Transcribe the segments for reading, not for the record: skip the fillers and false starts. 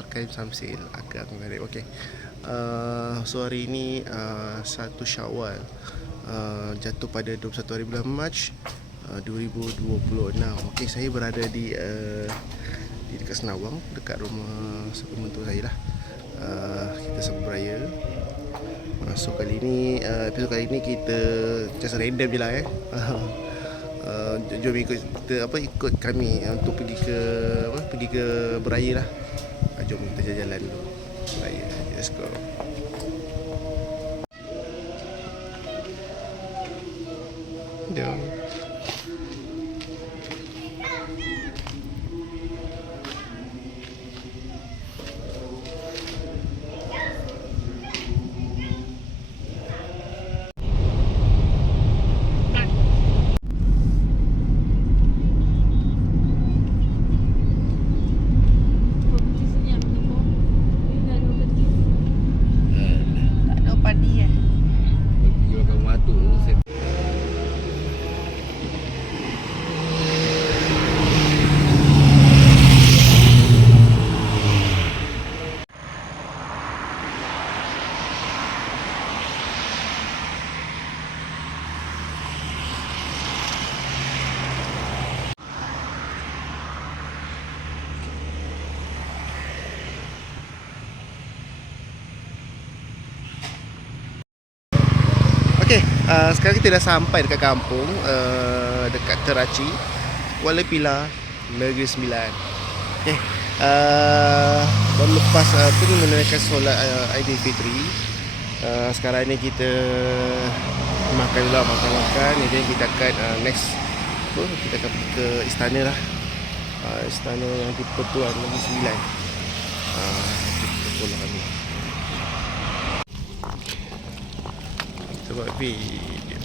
Arkaim Samsil Agak menarik. Okey. So hari ini 1 Syawal, jatuh pada 21 hari bulan Mac 2026. Okey, saya berada di dekat Senawang, dekat rumah siapa mentua saya lah. Kita sambut beraya. So kali ni episod kali ni kita just random je lah jom ikut kita ikut kami untuk pergi ke beraya lah. Jom kita jalan dulu beraya. Let's go. Jom. Sekarang kita dah sampai dekat kampung, dekat Teraci, Kuala Pilar, Negeri Sembilan. Okay. Baru lepas menunaikan solat Aidilfitri. Sekarang ni kita makan dulu, makan. Jadi kita akan next kita akan pergi ke istana lah. Istana yang di-Pertuan Negeri Sembilan. Kita follow kami. Buat video.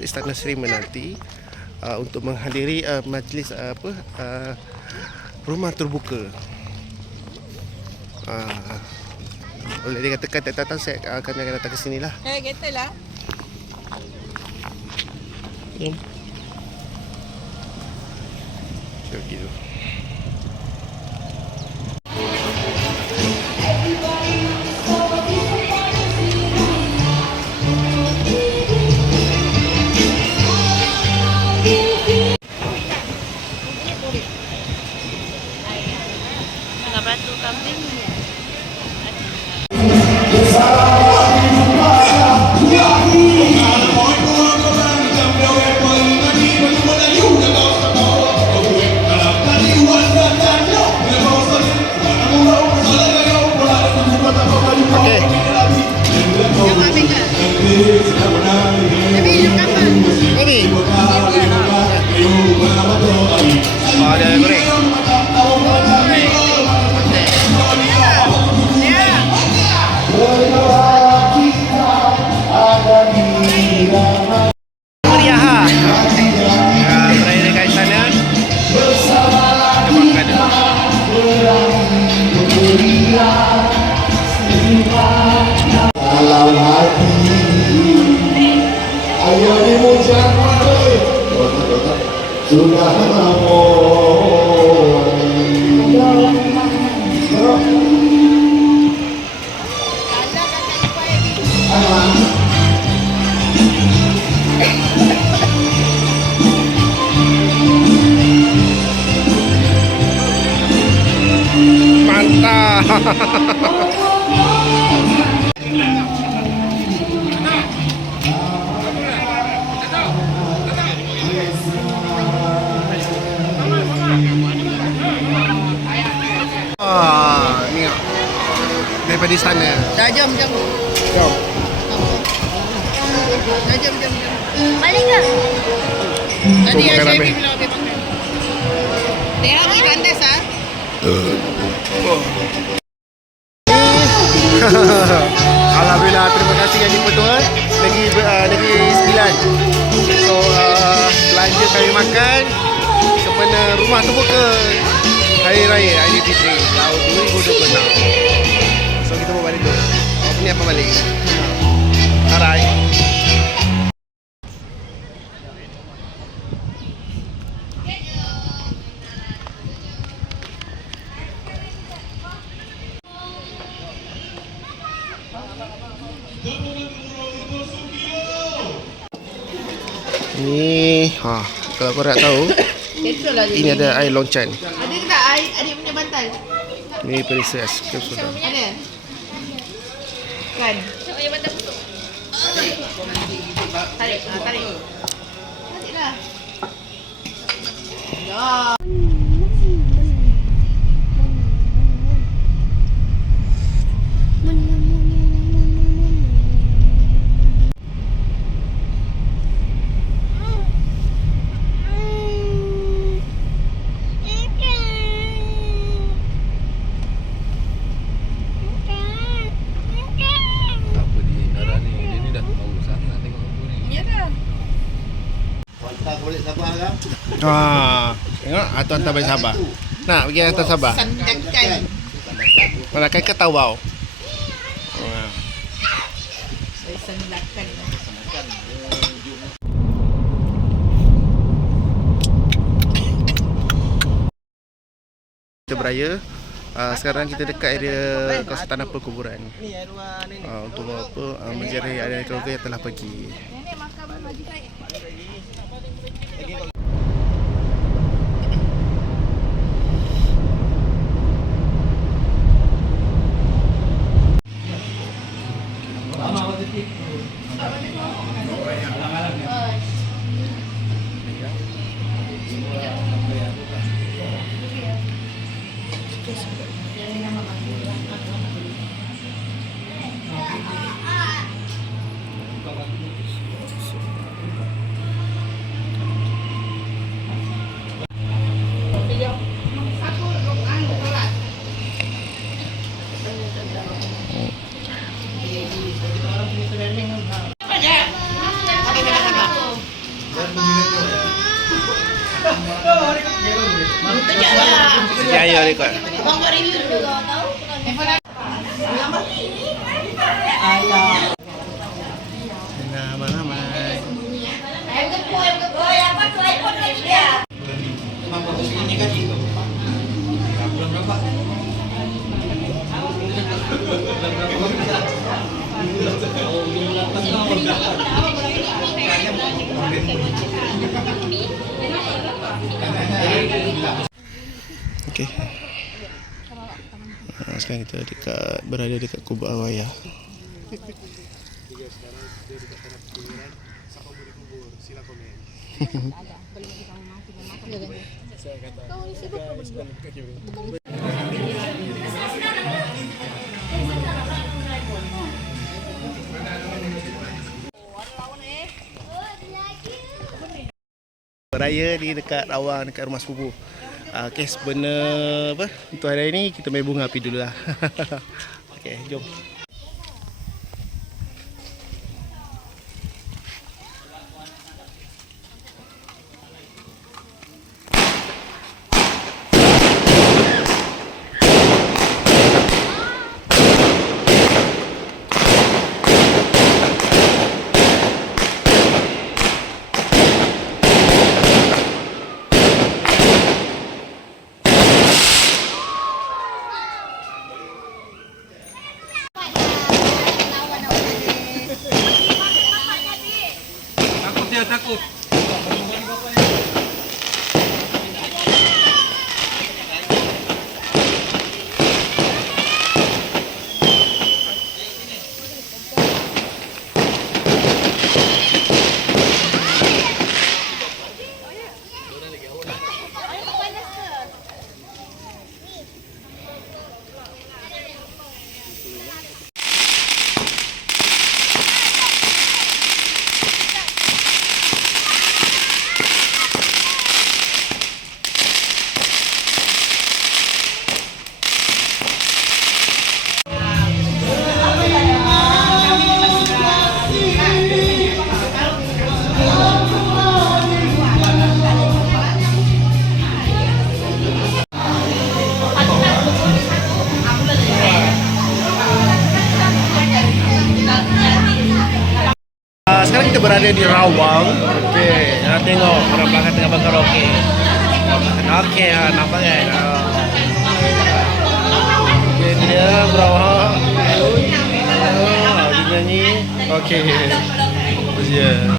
Istana Seri Menanti untuk menghadiri majlis rumah terbuka. Boleh dikatakan tak datang, saya akan datang ke sini lah. Kereta lah. Pergi dulu. Batu kambing. Sudah mantap. Ni daripada istana. Jom. Jom. Jom. Balik ke? Tadi Makan Syahid habis. bilang habis makan. Dia pergi kandas ah. Alhamdulillah, terima kasih yang di-Pertuan Negeri Sembilan. So belanja kami makan kepada rumah terbuka Hari Raya Aidilfitri tahun 2026. So kita mau balik dulu. Ni apa balik? Alright. Ni, kalau korang nak tahu, Cancel lah ini ada air loncan. Ada tak adik punya bantal? Ni princess capsule. Ada? Kan? Siapa punya bantal tutup? Tarik. Tarik lah. Ya. Apa dia Nara ni? Dia ni dah tahu sangat tengok apa ni. Ya dah. Tengok, Tuan hantar bagi sabar. Nak pergi hantar sabar. Sandakan. Mana kan kau tahu bau. Saya sandakan. Kita beraya. Sekarang kita dekat area kawasan tanah perkuburan. Untuk apa? Menziarahi ada keluarga yang telah pergi. Ya, ya, rekod. Ramai-ramai. Okey. Sekarang kita berada dekat kubur arwah. Raya ni dekat Rawang, dekat rumah sepupu. Okey, sebenarnya apa? Untuk hari ini kita main bunga api dululah. Okey, jom. Takut. Sekarang kita berada di Rawang. Okey, nak tengok orang belakang tengah berkaraoke. Okey, nampak kan? Okey, dia Rawang. Dia nyanyi. Okey. Itu dia.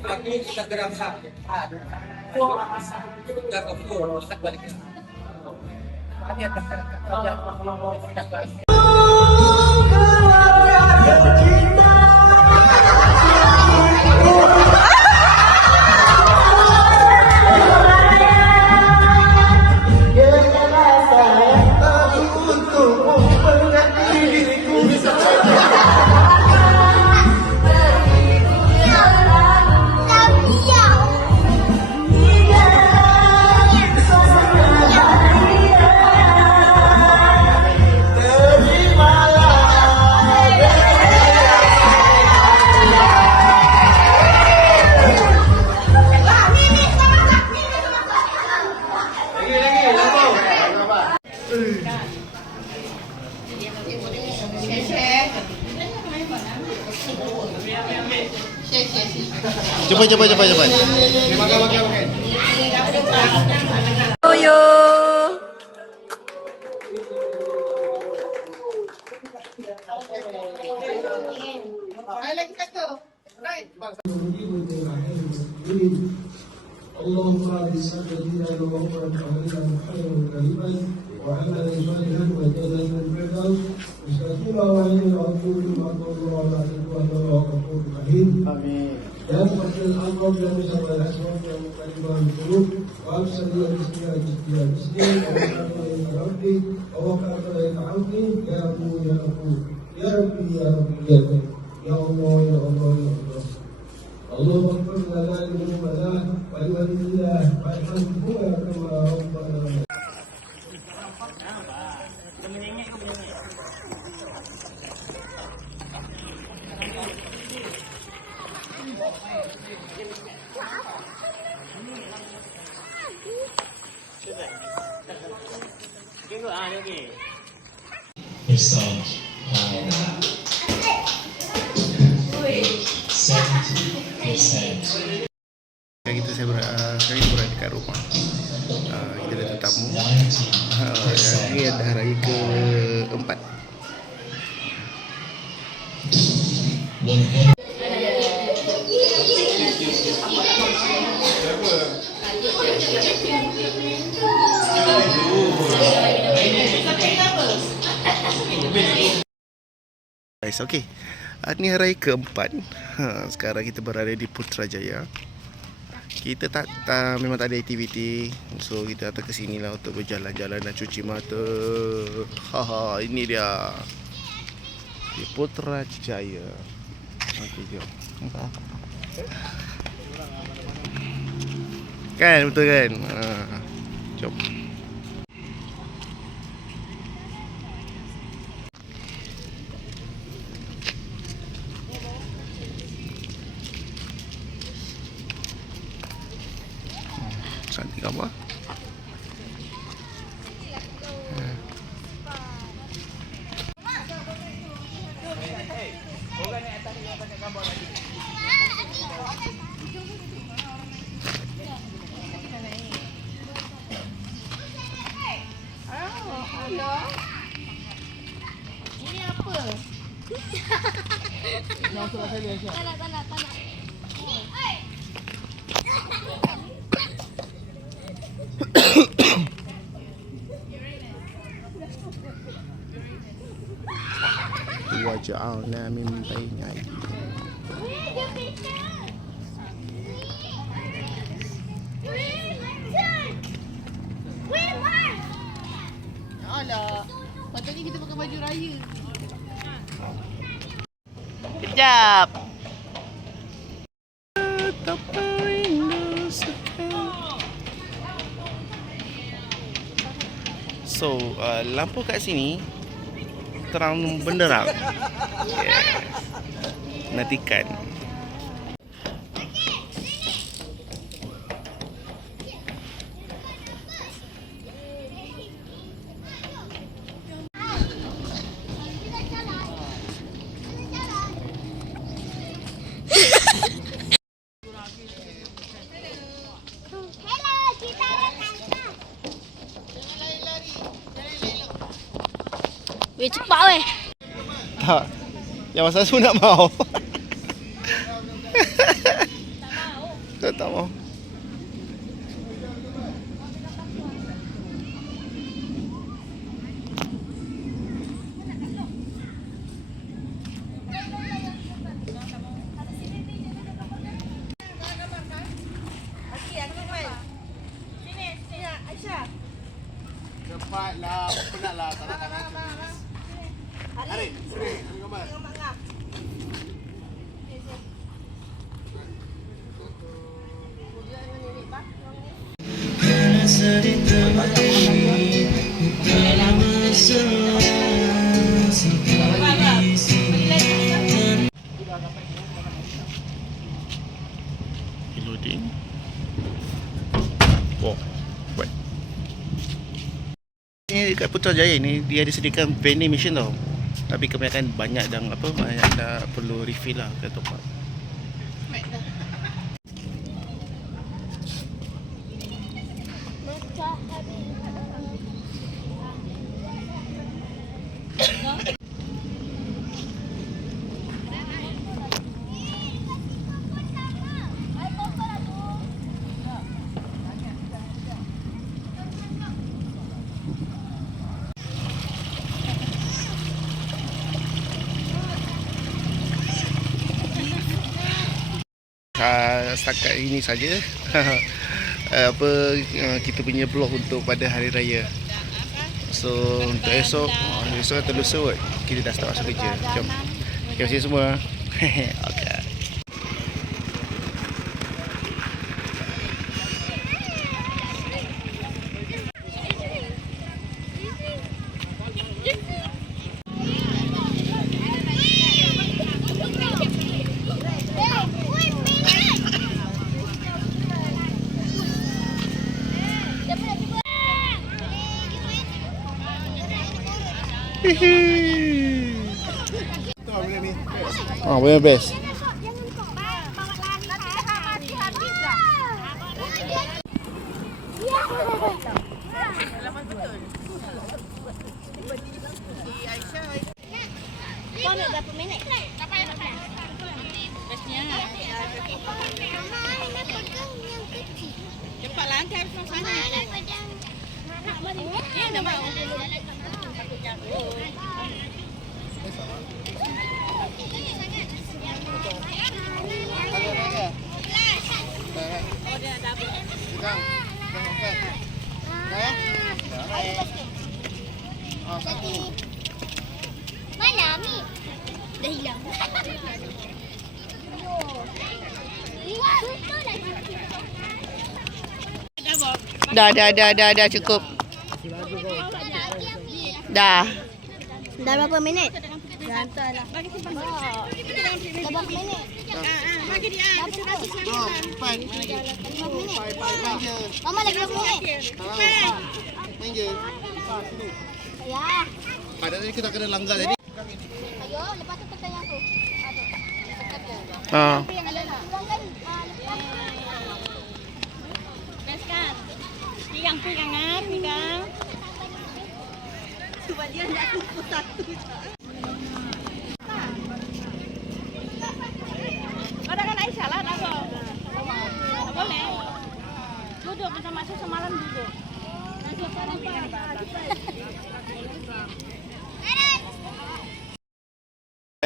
Pagi kita gerak sah. Kita ke floor, kita balik. Cepat. اللهم بارك سيدنا محمد وعلى خير كلمة وعمل صالحا وجنة الفردوس مستقيما وعليه العفو ما قول وعلى الله غفور رحيم. آمين. يا مقدر الأمر يا مسبب الأسباب يا مقلب القلوب وأبصر يا مسكين ووفقك إلى ربي ووفقك إلى عبدي يا رب يا رب يا رب يا الله يا الله يا الله. اللهم اغفر لنا ذنوبنا ولوالدينا وارحمهما كما ربنا. Result 70%. Sekarang kita berada dekat rumah. Kita ada tetamu. Ini dah hari ke-4. Guys, okey. Ini hari ke-4. Sekarang kita berada di Putrajaya. Kita memang tak ada aktiviti. So kita datang ke sini lah untuk berjalan-jalan dan cuci mata. Haha, ini dia di Putrajaya. Okey, jom. Kan, betul kan? Jom. Cantik apa? Ini apa? Tak nak. Waja'alna min baini aydihim. Alah, patutnya kita pakai baju raya. Kejap. So, lampu kat sini terang benderang. Yes. Nantikan. Weh, cepat weh. Tak. Yang pasal semua nak mau. Tak mau. Cepatlah, penatlah, tak nak kanan. Hari, sini, ambil gambar. Loading. Wow, buat. Ini dekat Putrajaya ni dia ada sediakan vending machine tau. Tapi kebanyakan banyak dah perlu refill lah ke top up. Setakat ini saja kita punya vlog untuk pada hari raya. So untuk esok atau lusa kita dah start masuk kerja. Jom. Terima kasih semua. Okay. Boleh best. Kau ambil berapa minit? Bestnya. Cepatlah nanti harus masuk sana. Dia dah mau. Mana Mi? Dah hilang. Dah cukup. Dah. Dah berapa minit? Dah entahlah. Bagi simpan. Dah berapa minit? Bagi dia. Simpan. 5 minit. Mama lagi 5 minit. Main je. Ya. Ada tadi kita kena langgar tadi. Ayo, lepas tu tekan yang tu. Ha. Yang ada nak. Best kan? Pegang ah, pegang. Sebab dia nak kumpul satu. Ada kan Aisyah lah, tak boleh. Duduk bersama Aisyah semalam duduk. Nanti sekarang pegang.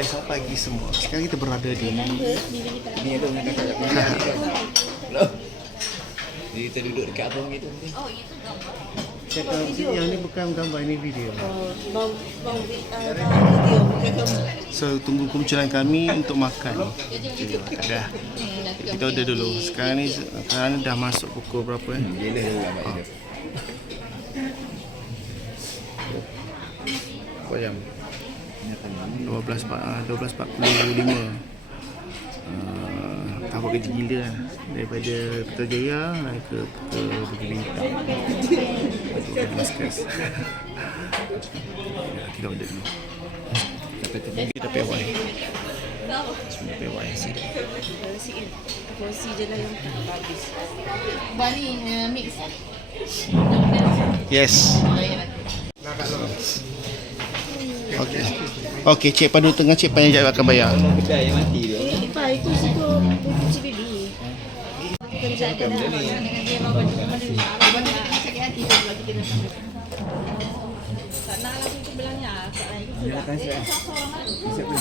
Selamat pagi semua. Sekarang kita berada di Ni ada orang kakak kat mana ni kan? Jadi kita duduk dekat abang gitu. Oh, itu gambar. cakap yang ni bukan gambar, ini video. So tunggu kemunculan kami untuk makan. Dah. Kita order dulu. Sekarang ni dah masuk pukul berapa eh? Gila lah. Berapa jam? 12.45. Tak buat kerja gila lah. Daripada Putrajaya naik ke Bukit Bintang. Bukit Damascus. Kita order dulu. Kita PY. Semua PY. Porsi je lah yang habis. Bani mix. Yes. Okey. Okey, Cik Padu tengah, Cik Pan yang akan bayar. Pak, itu situ si baby. Kerja ada dengan dia bawa baju sakit hati tu lagi kena sampai. Tak nak lah itu belanja. Tak nak itu sudah.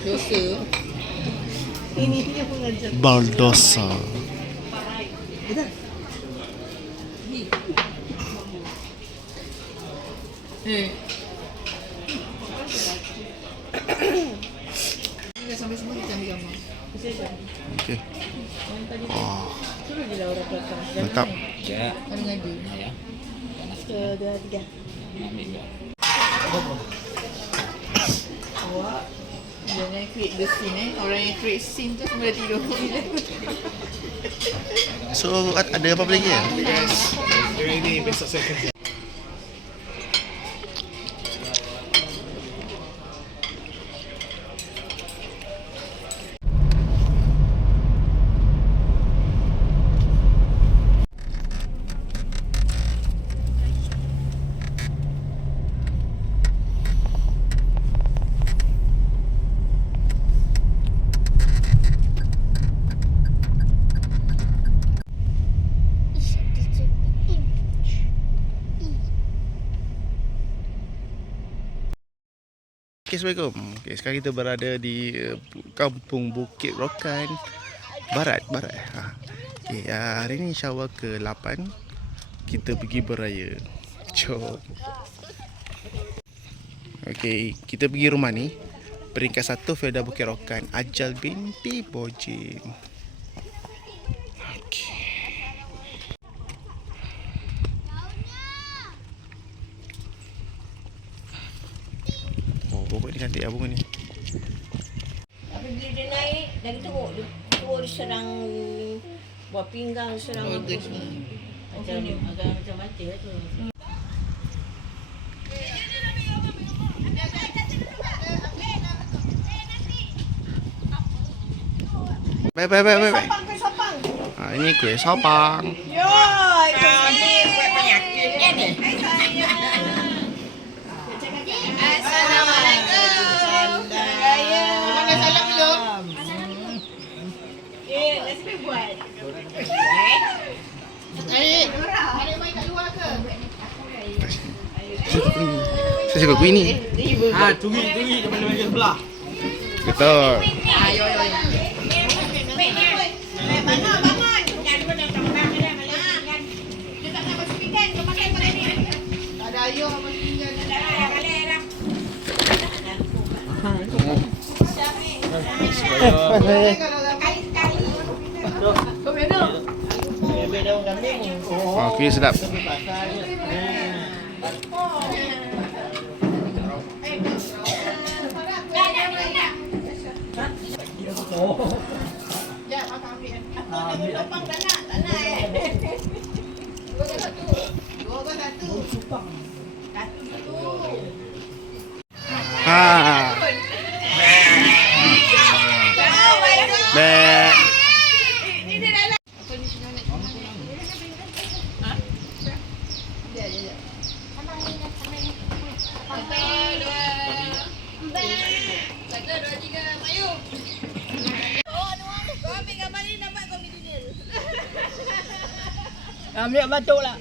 Dosa. Ini dia pengajar. Baldosa. Sampai semua kita ambil gambar. Okey. Wah, Suruh je lah orang belakang. mantap. Ada ngaji. Satu, dua, tiga. Awak jangan create the scene Orang yang create scene tu semua dah tidur. So ada apa lagi ya? Okay, Assalamualaikum. Okay, sekarang kita berada di Kampung Bukit Rokan Barat. Okay, hari ni insyaAllah ke-8 kita pergi beraya. Jom. Okay, kita pergi rumah ni. Peringkat 1 Firda Bukit Rokan, Ajal binti Bojim. Okay. Oh, pokok ni cantik lah bunga ni. Tapi bila dia naik, dah kita teruk. Dia serang buat pinggang, serang apa semua. Macam mati lah tu. Baik. Ini kuih sopang. Yoi, kuih penyakit ni. Assalamualaikum. Mana salam belum? Nasib buat. Ada main kat luar ke? Saya suka kuih ni. Curi daripada meja sebelah. Betul. Ayo. Bangun. Jangan pun nak tambah dia malah. Dia tak nak masuk pinggan, kau pakai ni. Tak ada ayo masuk pinggan. Tak ada balik dah. Kau minum. Oh, kuih sedap. Bek. Ambil batuk lah.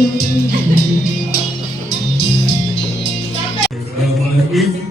Assalamualaikum